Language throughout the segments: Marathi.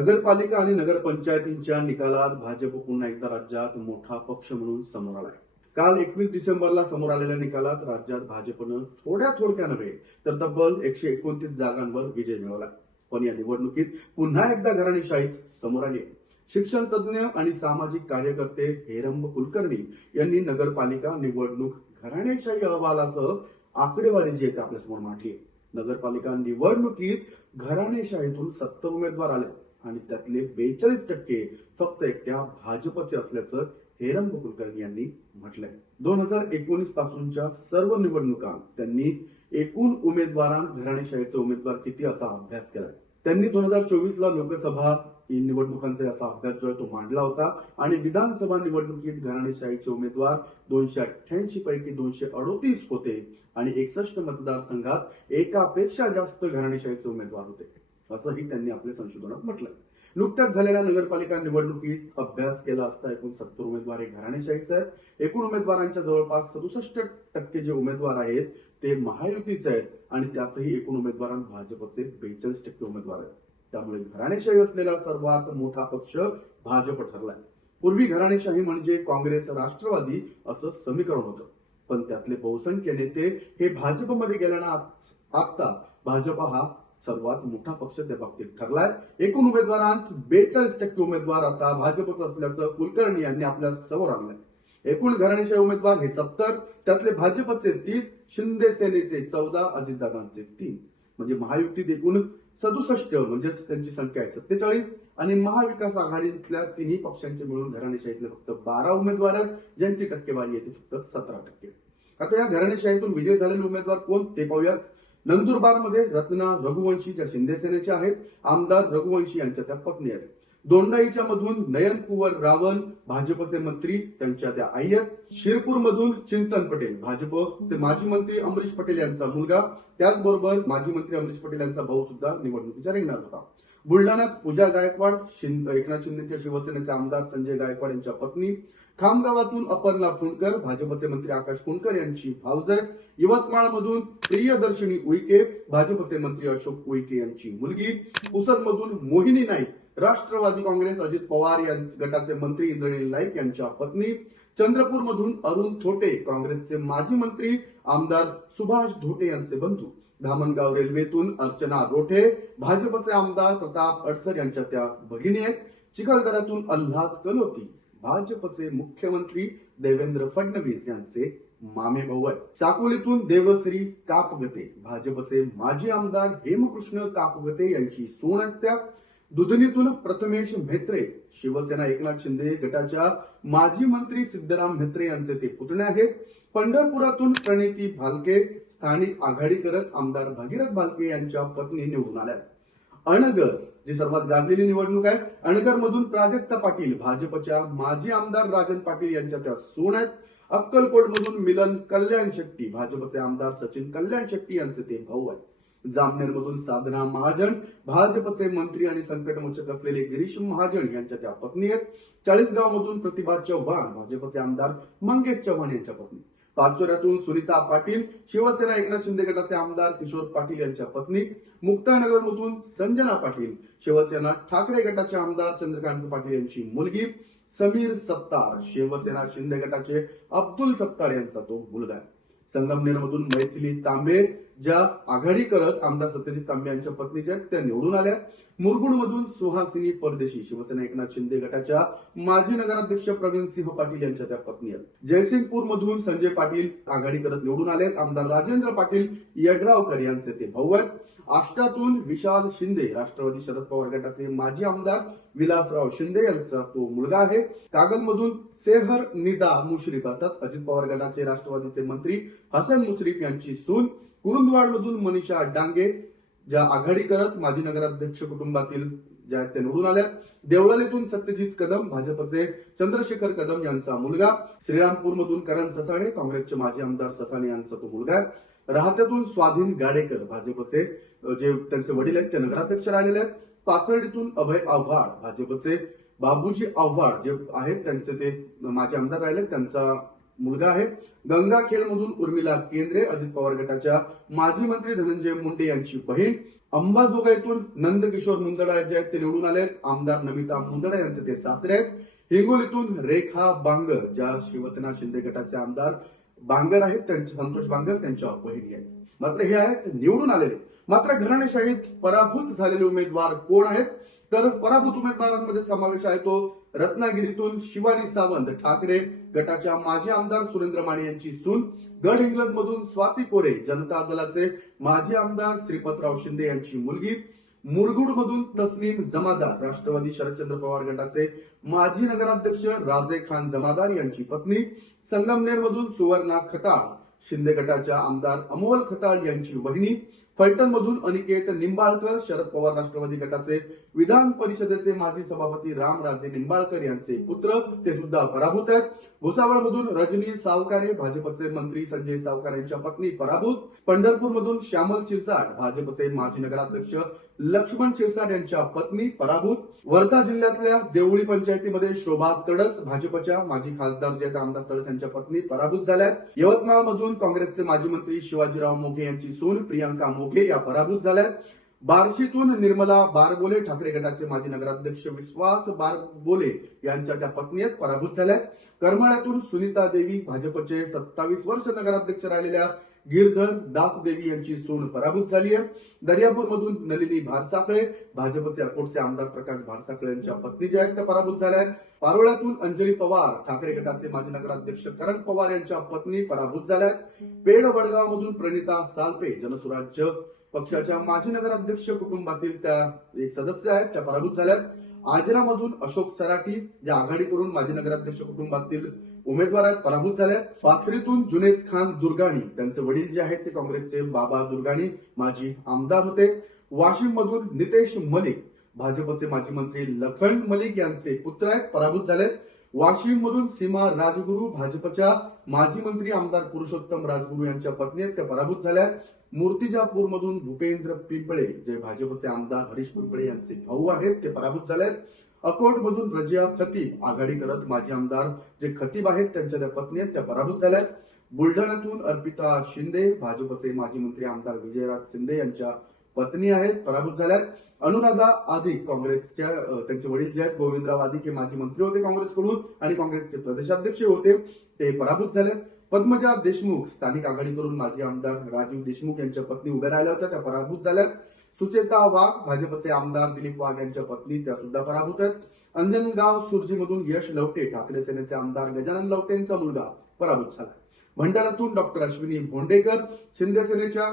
नगरपालिका आणि नगरपंचायतींच्या निकालात भाजप पुन्हा एकदा राज्यात मोठा पक्ष म्हणून समोर आलाय. काल एकवीस डिसेंबरला समोर आलेल्या निकालात राज्यात भाजपनं थोड्या थोडक्या नव्हे तर तब्बल एकशे एकोणतीस जागांवर विजय मिळवला. पण या निवडणुकीत पुन्हा एकदा घराणेशाहीच समोर आली आहे. शिक्षण तज्ज्ञ आणि सामाजिक कार्यकर्ते हेरंब कुलकर्णी यांनी नगरपालिका निवडणूक घराणेशाही अहवालासह आकडेवारी जी आहे ते आपल्यासमोर मांडली आहे. नगरपालिका निवडणुकीत घराणेशाहीतून सत्तर उमेदवार आले आणि त्यातले बेचाळीस टक्के फक्त एकट्या भाजपचे असल्याचं हेरंब कुलकर्णी यांनी म्हटलंय. दोन हजार एकोणीस पासूनच्या सर्व निवडणुका त्यांनी एकूण उमेदवारां घराणेशाहीचे उमेदवार किती असा अभ्यास केलाय? त्यांनी दोन हजार चोवीस ला लोकसभा निवडणुकांचा असा अभ्यास जो आहे तो मांडला होता आणि विधानसभा निवडणुकीत घराणेशाहीचे उमेदवार दोनशे अठ्ठ्याऐंशी पैकी दोनशे अडोतीस होते आणि एकसष्ट मतदारसंघात एकापेक्षा जास्त घराणेशाहीचे उमेदवार होते. असंही त्यांनी आपल्या संशोधनात म्हटलं नुकत्याच झालेल्या नगरपालिका निवडणुकीत अभ्यास केला असता एकूण सत्तर उमेदवार हे घराणेशाहीचे आहेत. एकूण उमेदवारांच्या जवळपास सदुसष्ट टक्के जे उमेदवार आहेत ते महायुतीचे आहेत आणि त्यातही एकूण उमेदवारांत भाजपचे बेचाळीस टक्के उमेदवार आहेत. त्यामुळे घराणेशाही असलेला सर्वात मोठा पक्ष भाजप ठरलाय. पूर्वी घराणेशाही म्हणजे काँग्रेस राष्ट्रवादी असं समीकरण होतं. पण त्यातले बहुसंख्य नेते हे भाजपमध्ये गेल्यानं आता भाजप हा सर्वात मोठा पक्ष त्या बाबतीत ठरलाय. एकूण उमेदवारांत बेचाळीस टक्के उमेदवार आता भाजपच असल्याचं कुलकर्णी यांनी आपल्यासमोर आणलंय. एकूण घराणेशाही उमेदवार हे सत्तर त्यातले भाजपचे तीस शिंदे सेनेचे चौदा अजितदादांचे तीन. म्हणजे महायुतीत एकूण सदुसष्ट म्हणजेच त्यांची संख्या आहे सत्तेचाळीस. आणि महाविकास आघाडीतल्या तिन्ही पक्षांचे मिळून घराणेशाहीतले फक्त बारा उमेदवार आहेत ज्यांची टक्केवारी येते फक्त सतरा टक्के. आता या घराणेशाहीतून विजय झालेले उमेदवार कोण ते पाहूयात. नंदुरबारमध्ये रत्ना रघुवंशी ज्या शिंदे सेनेच्या आहेत आमदार रघुवंशी यांच्या त्या पत्नी आहेत. दोंडाईच्या मधून नयन कुवर रावण भाजपचे मंत्री त्यांच्या त्या आई आहेत. शिरपूर मधून चिंतन पटेल भाजपचे माजी मंत्री अमरीश पटेल यांचा मुलगा. त्याचबरोबर माजी मंत्री अमरीश पटेल यांचा भाऊ सुद्धा निवडणुकीच्या रिंगणात होता. बुलढाण्यात पूजा गायकवाड शिं- एकनाथ शिंदेच्या शिवसेनेचे आमदार संजय गायकवाड यांच्या पत्नी खामगावातून अपर्णा फुंडकर भाजपचे मंत्री आकाश फुंडकर यांची भावजय यवतमाळमधून प्रियदर्शनी उईके भाजपचे मंत्री अशोक उईके यांची मुलगी पुसदमधून मोहिनी नाईक राष्ट्रवादी काँग्रेस अजित पवार गटाचे मंत्री इंद्रनील नाईक यांच्या पत्नी चंद्रपूरमधून अरुण थोटे काँग्रेसचे माजी मंत्री आमदार सुभाष धोटे यांचे बंधू. धामणगाव रेल्वेतून अर्चना रोठे भाजपचे आमदार प्रताप अडसर यांच्या त्या भगिनी आहेत. चिखलदऱ्यातून अल्हाद कलोती भाजपचे मुख्यमंत्री देवेंद्र फडणवीस यांचे मामे भाऊ आहेत. साकोलीतून देवश्री कापगते भाजपचे माजी आमदार हेमकृष्ण कापगते यांची सोन हत्या दुधनीतून प्रथमेश म्हेत्रे शिवसेना एकनाथ शिंदे गटाच्या माजी मंत्री सिद्धराम म्हेत्रे यांचे ते पुतणे आहेत. पंढरपुरातून प्रणिती भालके स्थानिक आघाडी करत आमदार भगीरथ भालके यांच्या पत्नी निवडून आल्या. अणगर जी सर्वात गाजलेली निवडणूक आहे अणगर मधून प्राजक्ता पाटील भाजपच्या माजी आमदार राजन पाटील यांच्या त्या सोन आहेत. अक्कलकोट मधून मिलन कल्याण शेट्टी भाजपचे आमदार सचिन कल्याण शेट्टी यांचे ते भाऊ आहेत. जामनेर मधून साधना महाजन भाजपचे मंत्री आणि संकटमोचक असलेले गिरीश महाजन यांच्या त्या पत्नी आहेत. चाळीसगाव मधून प्रतिभा चव्हाण भाजपचे आमदार मंगेश चव्हाण यांच्या पत्नी. पाचोऱ्यातून सुनीता पाटील शिवसेना एकनाथ शिंदे गटाचे आमदार किशोर पाटील यांच्या पत्नी मुक्तानगर मधून संजना पाटील शिवसेना ठाकरे गटाचे आमदार चंद्रकांत पाटील यांची मुलगी समीर सत्तार शिवसेना शिंदे गटाचे अब्दुल सत्तार यांचा तो मुलगा आहे. संगमनेर मधून मैथिली तांबे ज्या आघाडी करत आमदार सत्यजित तांबे यांच्या पत्नीच्या आहेत, त्या निवडून आल्या. मुरगुड मधून सुहासिनी परदेशी शिवसेना एकनाथ शिंदे गटाच्या माजी नगराध्यक्ष प्रवीण सिंह पाटील यांच्या त्या पत्नी आहेत. जयसिंगपूर मधून संजय पाटील आघाडी करत निवडून आले आमदार राजेंद्र पाटील यड्रावकर यांचे ते भाऊ आहेत. आष्टातून विशाल शिंदे राष्ट्रवादी शरद पवार गटाचे माजी आमदार विलासराव शिंदे यांचा तो मुलगा आहे. कागलमधून सेहर निदा मुश्रीफ अर्थात अजित पवार गटाचे राष्ट्रवादीचे मंत्री हसन मुश्रीफ यांची सून. कुरुंदवाड मनीषा डांगे ज्या आघाडी करत माजी नगराध्यक्ष कुटुंबातील ज्या आहेत त्या निवडून आल्या. देवळालीतून सत्यजित कदम भाजपचे चंद्रशेखर कदम यांचा मुलगा. श्रीरामपूर मधून करण ससाणे काँग्रेसचे माजी आमदार ससाणे यांचा तो मुलगा आहे. राहत्यातून स्वाधीन गाडेकर भाजपचे जे त्यांचे वडील आहेत ते नगराध्यक्ष राहिलेले आहेत. पाथर्डीतून अभय आव्हाड भाजपचे बाबूजी आव्हाड जे आहेत त्यांचे ते माजी आमदार राहिले. त्यांचा मुलगा आहे. गंगाखेडमधून उर्मिला केंद्रे अजित पवार गटाच्या माजी मंत्री धनंजय मुंडे यांची बहीण. अंबाजोगाईतून नंदकिशोर मुंदडा जे आहेत ते निवडून आले आहेत. आमदार नमिता मुंदडा यांचे ते सासरे आहेत. हिंगोलीतून रेखा बांगर ज्या शिवसेना शिंदे गटाचे आमदार बांगर आहेत त्यांचे संतोष बांगर त्यांच्या बहिणी आहेत. मात्र हे आहेत निवडून आलेले. मात्र घराणेशाहीत पराभूत झालेले उमेदवार कोण आहेत? तर पराभूत उमेदवारांमध्ये समावेश आहे तो रत्नागिरीतून शिवानी सावंत ठाकरे गटाच्या माजी आमदार सुरेंद्र माने यांची सून गडहिंग्लज मधून स्वाती कोरे जनता दलाचे माजी आमदार श्रीपतराव शिंदे यांची मुलगी मुरगुड मधून तस्लीम जमादार राष्ट्रवादी शरदचंद्र पवार गटाचे माजी नगराध्यक्ष राजे खान जमादार यांची पत्नी संगमनेर मधून सुवर्णा खताळ शिंदे गटाच्या आमदार अमोल खताळ यांची वहिनी फलटण मधून अनिकेत निंबाळकर शरद पवार राष्ट्रवादी गटाचे विधान परिषदेचे माजी सभापती रामराजे निंबाळकर यांचे पुत्र ते सुद्धा पराभूत आहेत. भुसावळ मधून रजनी सावकारे भाजपचे मंत्री संजय सावकार यांच्या पत्नी पराभूत. पंढरपूर मधून श्यामल शिरसाट भाजपचे माजी नगराध्यक्ष लक्ष्मण शिरसाट यांच्या पत्नी पराभूत. वर्धा जिल्ह्यातल्या देवळी पंचायतीमध्ये शोभा तडस भाजपच्या माजी खासदार जे रामदास तडस यांच्या पत्नी पराभूत झाल्यात. यवतमाळ मधून काँग्रेसचे माजी मंत्री शिवाजीराव मोघे यांची सून प्रियांका मोघे या पराभूत झाल्या बार्शीतून निर्मला बारबोले ठाकरे गटाचे माजी नगराध्यक्ष विश्वास बारबोले यांच्या त्या पत्नी पराभूत झाल्या करमाळ्यातून सुनीता देवी भाजपचे सत्तावीस वर्ष नगराध्यक्ष राहिलेल्या गिरधर दासदेवी यांची सून पराभूत झाली आहे. दर्यापूर मधून नलिनी भारसाकळे भाजपचे अकोटचे आमदार प्रकाश भारसाकळे यांच्या पत्नी ज्या आहेत त्या पराभूत झाल्या आहेत. पारोळ्यातून अंजली पवार ठाकरे गटाचे माजी नगराध्यक्ष करण पवार यांच्या पत्नी पराभूत झाल्या आहेत. पेड वडगाव मधून प्रणिता सालपे जनसुराज्य पक्षाच्या माजी नगराध्यक्ष कुटुंबातील त्या एक सदस्य आहेत त्या पराभूत झाल्या आहेत. आजरामधून अशोक सराठी ज्या आघाडी करून माजी नगराध्यक्ष कुटुंबातील उमेदवार आहेत पराभूत झाल्या पाथरीतून जुनेद खान दुर्गाणी त्यांचे वडील जे आहेत ते काँग्रेसचे बाबा दुर्गाणी माजी आमदार होते. वाशिम मधून नितेश मलिक भाजपचे माजी मंत्री लखन मलिक यांचे पुत्र आहेत पराभूत झाले. वाशिम मधून सीमा राजगुरू भाजपच्या माजी मंत्री आमदार पुरुषोत्तम राजगुरू यांच्या पत्नी आहेत त्या पराभूत झाल्या. मूर्तिजापूर मधून भूपेंद्र पिंपळे जे भाजपचे आमदार हरीश पिंपळे यांचे भाऊ आहेत ते पराभूत झाले अकोट मधून रजिया खतीब आघाडी करत माजी आमदार जे खतीब आहेत त्यांच्या त्या पत्नी आहेत त्या पराभूत झाल्या बुलढाण्यातून अर्पिता शिंदे भाजपचे माजी मंत्री आमदार विजयराज शिंदे यांच्या पत्नी आहेत पराभूत झाल्यात. अनुराधा आदिक काँग्रेसच्या त्यांचे वडील जे आहेत गोविंदराव आदिक हे माजी मंत्री होते काँग्रेसकडून आणि काँग्रेसचे प्रदेशाध्यक्ष होते ते पराभूत झाले पद्मजा देशमुख स्थानिक आघाडीकडून माजी आमदार राजीव देशमुख यांच्या पत्नी उभ्या राहिल्या होत्या त्या पराभूत झाल्या. सुचेता वाघ भाजपचे आमदार दिलीप वाघ यांच्या पत्नी त्या सुद्धा पराभूत आहेत. अंजनगाव सुरजीमधून यश लवटे ठाकरे सेनेचे आमदार गजानन लवटे यांचा मुलगा पराभूत झाला. भंडाऱ्यातून डॉक्टर अश्विनी भोंडेकर शिंदे सेनेच्या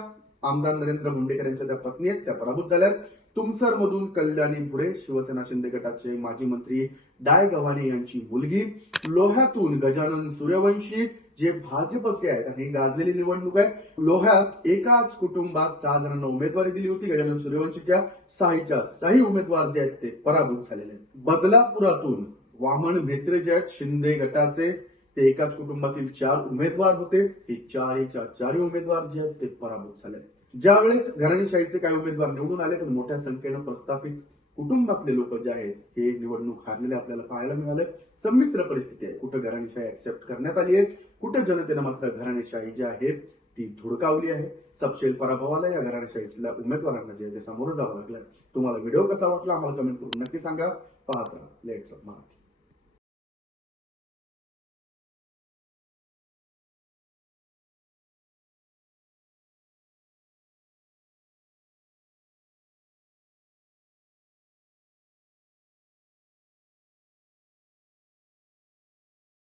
आमदार नरेंद्र भोंडेकर यांच्या त्या पत्नी आहेत त्या पराभूत झाल्या. तुमसर मधून कल्याणी भुरे शिवसेना शिंदे गटाचे माजी मंत्री डाय गव्हाणे यांची मुलगी. लोह्यातून गजानन सूर्यवंशी जे भाजपचे आहेत आणि गाजलेली निवडणूक आहे लोह्यात एकाच कुटुंबात सहा जणांना उमेदवारी दिली होती गजानन सूर्यवंशीच्या साईच्या साई उमेदवार जे आहेत ते पराभूत झालेले आहेत. बदलापुरातून वामन म्हेत्रे जे आहेत शिंदे गटाचे ते एकाच कुटुंबातील चार उमेदवार होते. हे चारच्या चारही उमेदवार जे आहेत ते पराभूत झाले. ज्यावेळेस घराणेशाहीचे काही उमेदवार निवडून आले पण मोठ्या संख्येनं प्रस्थापित कुटुंबातले लोक जे आहेत हे निवडणूक हारलेले आपल्याला पाहायला मिळाले. संमिश्र परिस्थिती आहे. कुठं घराणेशाही ऍक्सेप्ट करण्यात आली आहे कुठं जनतेनं मात्र घराणेशाही जी आहे ती धुडकावली आहे. सपशेल पराभवाला या घराणेशाहीतल्या उमेदवारांना जे आहे ते सामोरं जावं लागलं तुम्हाला व्हिडिओ कसा वाटला आम्हाला कमेंट करून नक्की सांगा. पाहत राहा. लेट्स मराठी